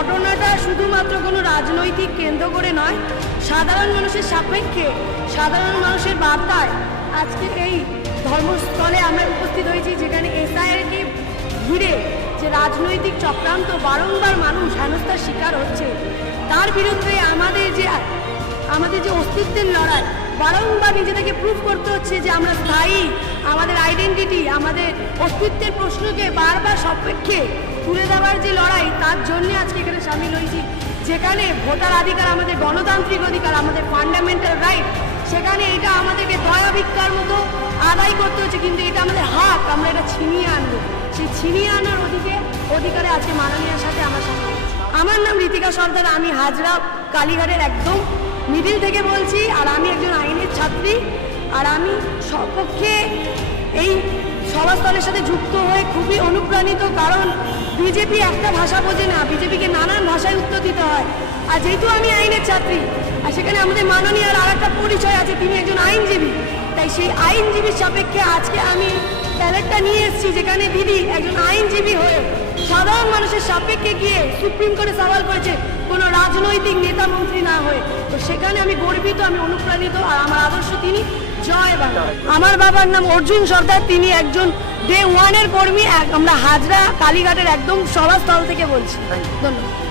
ঘটনাটা শুধুমাত্র কোনো রাজনৈতিক কেন্দ্র করে নয়, সাধারণ মানুষের সাপেক্ষে, সাধারণ মানুষের বার্তায় আজকে এই ধর্মস্থলে আমরা উপস্থিত হয়েছি, যেখানে এসআইআরকে ঘিরে যে রাজনৈতিক চক্রান্ত বারংবার মানুষ হেনস্থার শিকার হচ্ছে, তার বিরুদ্ধে আমাদের যে অস্তিত্বের লড়াই, বারংবার নিজেদেরকে প্রুভ করতে হচ্ছে যে আমরা স্থায়ী, আমাদের আইডেন্টিটি, আমাদের অস্তিত্বের প্রশ্নকে বারবার সাপেক্ষে তুলে দেওয়ার যে লড়াই, তার জন্যে আজকে এখানে সামিল হয়েছি। যেখানে ভোটার অধিকার আমাদের গণতান্ত্রিক অধিকার, আমাদের ফান্ডামেন্টাল রাইট, সেখানে এটা আমাদেরকে দয়া ভিক্ষার মতো আদায় করতে হচ্ছে, কিন্তু এটা আমাদের হাক, আমরা এটা ছিনিয়ে আনবো। সেই ছিনিয়ে আনার অধিকারে আজকে মাননীয়ার সাথে আমার সাথে। আমার নাম ঋতিকা সর্দার, আমি হাজরা কালীঘাটের একদম মিডিল থেকে বলছি, আর আমি একজন আইনের ছাত্রী, আর আমি সপক্ষে এই সভাস্থলের সাথে যুক্ত হয়ে খুবই অনুপ্রাণিত। কারণ বিজেপি একটা ভাষা বোঝে না, বিজেপিকে নানান ভাষায় উত্তর দিতে হয়। আর যেহেতু আমি আইনের ছাত্রী, আর সেখানে আমাদের মাননীয়ার আর একটা পরিচয় আছে, তিনি একজন আইনজীবী, তাই সেই আইনজীবীর সাপেক্ষে আজকে আমি প্যালেটটা নিয়ে এসেছি, যেখানে দিদি একজন আইনজীবী হয়ে সাধারণ মানুষের সাপেক্ষে গিয়ে সুপ্রিম কোর্টে সওয়াল করেছে, কোনো রাজনৈতিক নেতা মন্ত্রী না হয়ে। তো সেখানে আমি গর্বিত, আমি অনুপ্রাণিত, আর আমার আদর্শ তিনি। জয় বাংলা। আমার বাবার নাম অর্জুন সর্দার, তিনি একজন ডে ওয়ানের কর্মী। আমরা হাজরা কালীঘাটের একদম সভাস্থল থেকে বলছি। ধন্যবাদ।